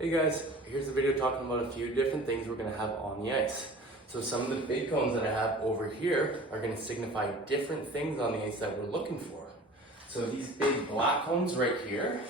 Hey guys, here's a video talking about a few different things we're going to have on the ice. So some of the big cones that I have over here are going to signify different things on the ice that we're looking for. So these big black cones right here,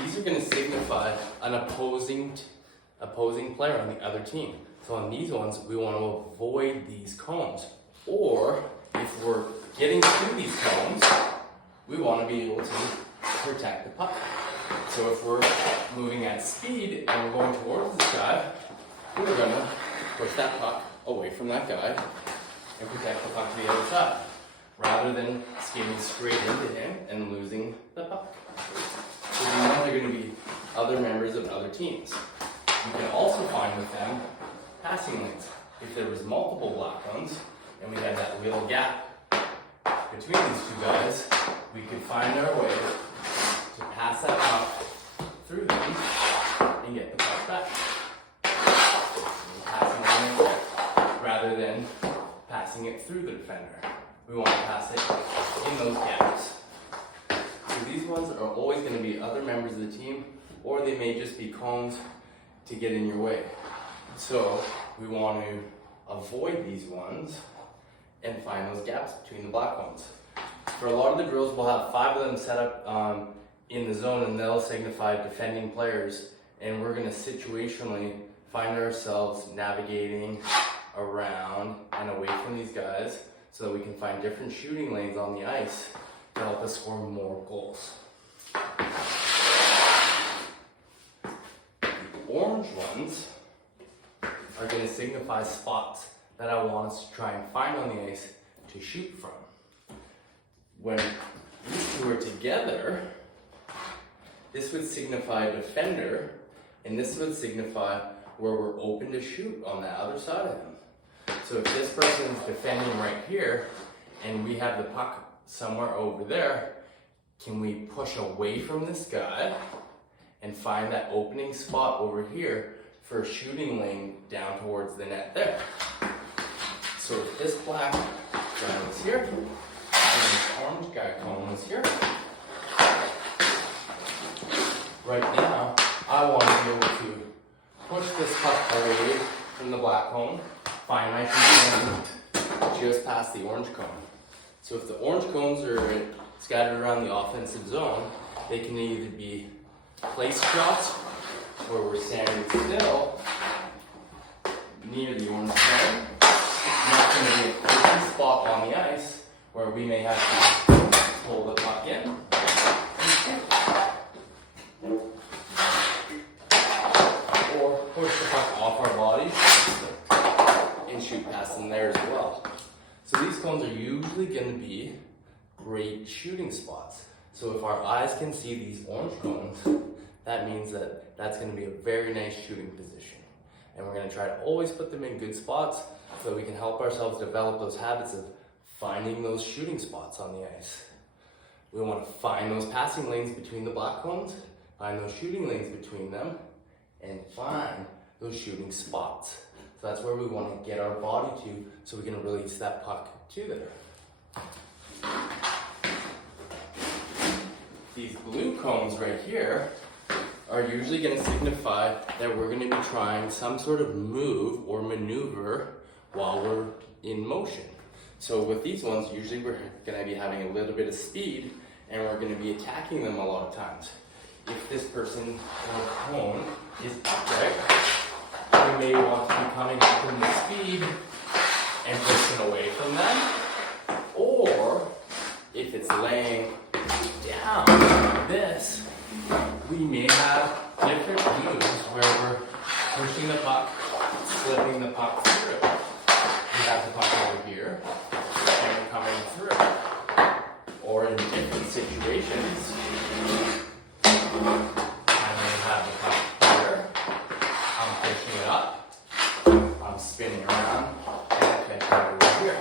these are going to signify an opposing player on the other team. So on these ones, we want to avoid these cones. Or if we're getting through these cones, we want to be able to protect the puck. So if we're moving at speed and we're going towards this guy, we're going to push that puck away from that guy and protect the puck to the other side, rather than skating straight into him and losing the puck. So these ones are going to be other members of other teams. You can also find with them passing lanes. If there was multiple black ones and we had that little gap between these two guys, we could find our way to pass that puck through them and get the puck back. Passing it rather than passing it through the defender. We want to pass it in those gaps. So these ones are always going to be other members of the team, or they may just be cones to get in your way. So we want to avoid these ones and find those gaps between the black ones. For a lot of the drills, we'll have 5 of them set up in the zone, and they'll signify defending players, and we're going to situationally find ourselves navigating around and away from these guys so that we can find different shooting lanes on the ice to help us score more goals. The orange ones are going to signify spots that I want us to try and find on the ice to shoot from. When these two are together, this would signify defender, and this would signify where we're open to shoot on the other side of him. So if this person's defending right here, and we have the puck somewhere over there, can we push away from this guy and find that opening spot over here for a shooting lane down towards the net there? So if this black guy was here, and this orange guy cone was here, right now, I want to be able to push this puck away from the black cone, find my shooting lane just past the orange cone. So if the orange cones are scattered around the offensive zone, they can either be place shots, where we're standing still near the orange cone, and that's going to be an open spot on the ice where we may have to pull the puck in. Or push the puck off our body and shoot past them there as well. So these cones are usually going to be great shooting spots. So if our eyes can see these orange cones, that means that that's going to be a very nice shooting position. And we're going to try to always put them in good spots so that we can help ourselves develop those habits of finding those shooting spots on the ice. We want to find those passing lanes between the black cones, find those shooting lanes between them, and find those shooting spots. So that's where we want to get our body to so we can release that puck to there. These blue cones right here are usually going to signify that we're going to be trying some sort of move or maneuver while we're in motion. So with these ones, usually we're going to be having a little bit of speed and we're going to be attacking them a lot of times. If this person or cone is upright, we may want to be coming up from the speed and pushing away from them. Or if it's laying down like this, we may have different moves where we're pushing the puck, slipping the puck through. We have the puck over here, and we're coming through. Or in different situations, I may have the puck here, I'm pushing it up, I'm spinning around, and I catch it over here.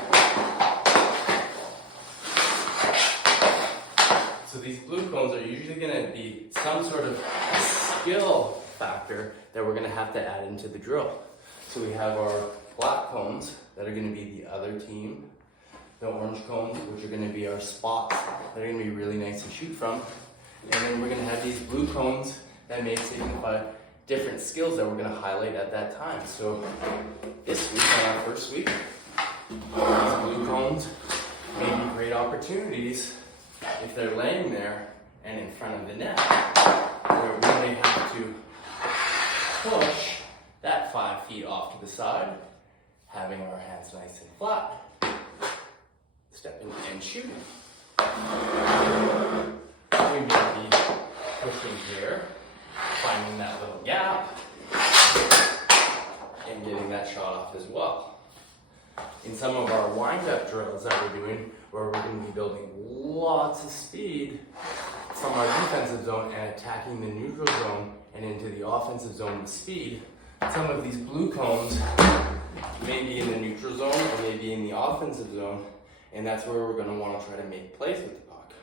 So these blue cones are usually going to be some sort of skill factor that we're going to have to add into the drill. So we have our black cones that are going to be the other team, the orange cones, which are going to be our spots that are going to be really nice to shoot from, And then we're gonna have these blue cones that may signify different skills that we're gonna highlight at that time. So this week, on our first week, these blue cones may be great opportunities if they're laying there and in front of the net, where we may have to push that 5 feet off to the side, having our hands nice and flat, stepping and shooting. We may be pushing here, finding that little gap, and getting that shot off as well. In some of our wind-up drills that we're doing, where we're going to be building lots of speed from our defensive zone and attacking the neutral zone and into the offensive zone with speed, some of these blue cones may be in the neutral zone or maybe in the offensive zone, and that's where we're going to want to try to make plays with the puck.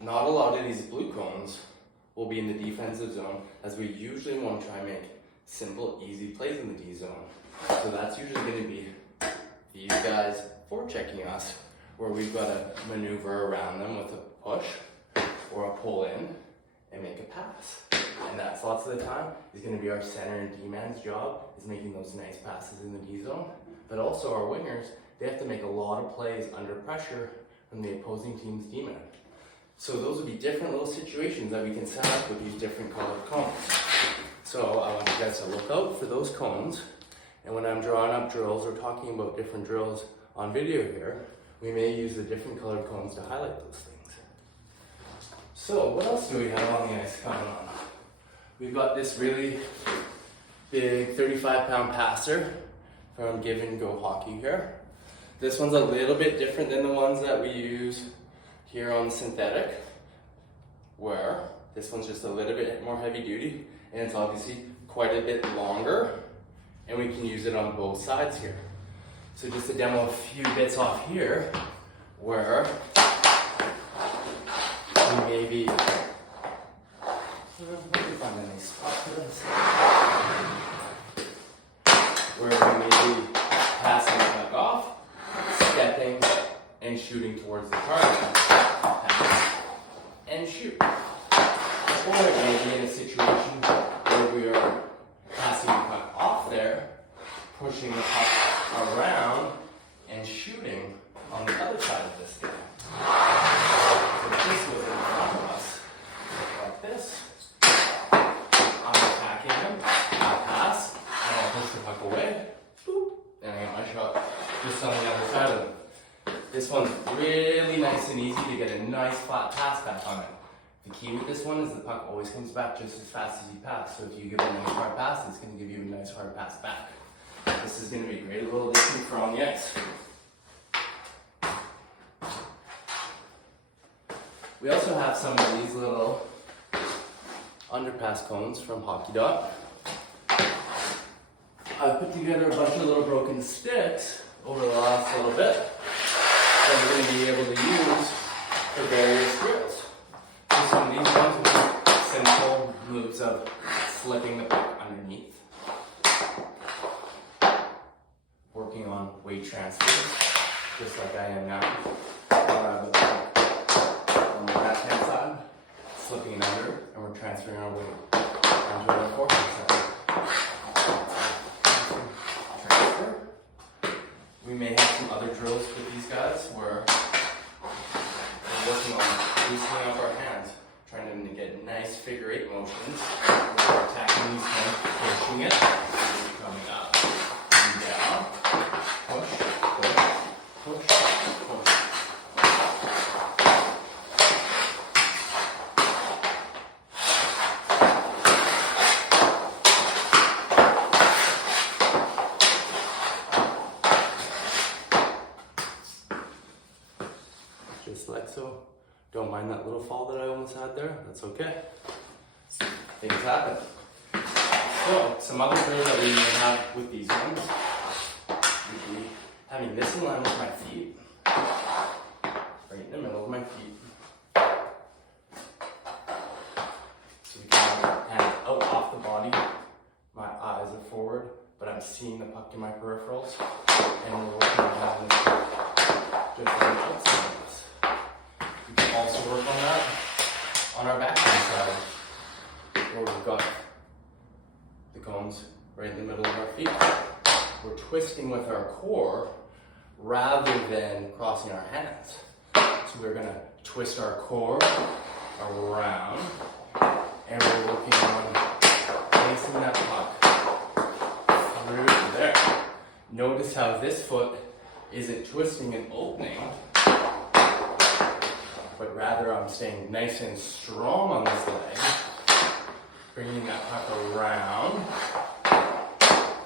Not a lot of these blue cones will be in the defensive zone, as we usually want to try and make simple, easy plays in the D zone. So that's usually going to be these guys forechecking us, where we've got to maneuver around them with a push or a pull in and make a pass. And that's lots of the time is going to be our center and D-man's job, is making those nice passes in the D zone. But also our wingers, they have to make a lot of plays under pressure from the opposing team's D-man. So those would be different little situations that we can set up with these different colored cones. So I want you guys to look out for those cones. And when I'm drawing up drills or talking about different drills on video here, we may use the different colored cones to highlight those things. So what else do we have on the ice coming on? We've got this really big 35-pound passer from Give and Go Hockey here. This one's a little bit different than the ones that we use here on synthetic, where this one's just a little bit more heavy duty, and it's obviously quite a bit longer, and we can use it on both sides here. So just to demo a few bits off here, where we may be, let me find a nice spot for this, where we may be passing the puck off, stepping, and shooting towards the target. Pass and shoot. Or it may be in a situation where we are passing the puck off there, pushing the puck around, and shooting on the other side of this game. So this was in front of us, like this. I'm attacking him, I pass, and I push the puck away, boop, and I get my shot just on the other side of him. This one's really nice and easy to get a nice flat pass back on it. The key with this one is the puck always comes back just as fast as you pass. So if you give it a nice hard pass, it's going to give you a nice hard pass back. This is going to be a great little addition for on the ice. We also have some of these little underpass cones from Hockey Dot. I've put together a bunch of little broken sticks over the last little bit that we're going to be able to use for various drills. So some of these ones will be simple moves of slipping the puck underneath, working on weight transfers, just like I am now. The puck on the left-hand side, slipping it under, and we're transferring our weight onto our forehand side. Transfer. We may have some other drills with these guys where we're working on loosening up our hands, trying to get nice figure 8 motions. We're attacking these hands, pushing it, coming up, and down, push, push, push, push. Just like so. Don't mind that little fall that I almost had there. That's okay. Things happen. So, some other drills that we may have with these ones would be having this in line with my feet, right in the middle of my feet. So we can have hands out off the body. My eyes are forward, but I'm seeing the puck in my peripherals, and we're working on having this just on the outside of us. We can also work on that on our backhand side, where we've got the cones right in the middle of our feet. We're twisting with our core rather than crossing our hands. So we're gonna twist our core around, and we're working on placing that puck through there. Notice how this foot isn't twisting and opening, but rather I'm staying nice and strong on this leg, bringing that puck around,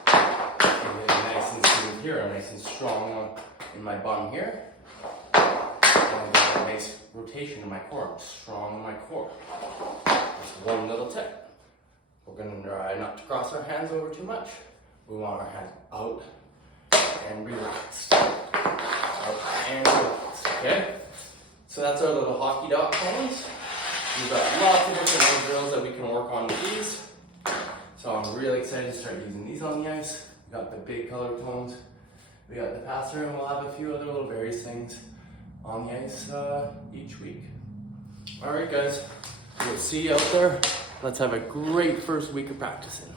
and then nice and smooth here. I'm nice and strong in my bum here. And a nice rotation in my core. I'm strong in my core. Just one little tip. We're going to try not to cross our hands over too much. We want our hands out and relaxed. Out and relaxed. Okay? So that's our little hockey dog cones. We've got lots of different little drills that we can work on with these. So I'm really excited to start using these on the ice. We got the big color cones. We got the passer, and we'll have a few other little various things on the ice each week. All right, guys, we'll see you out there. Let's have a great first week of practicing.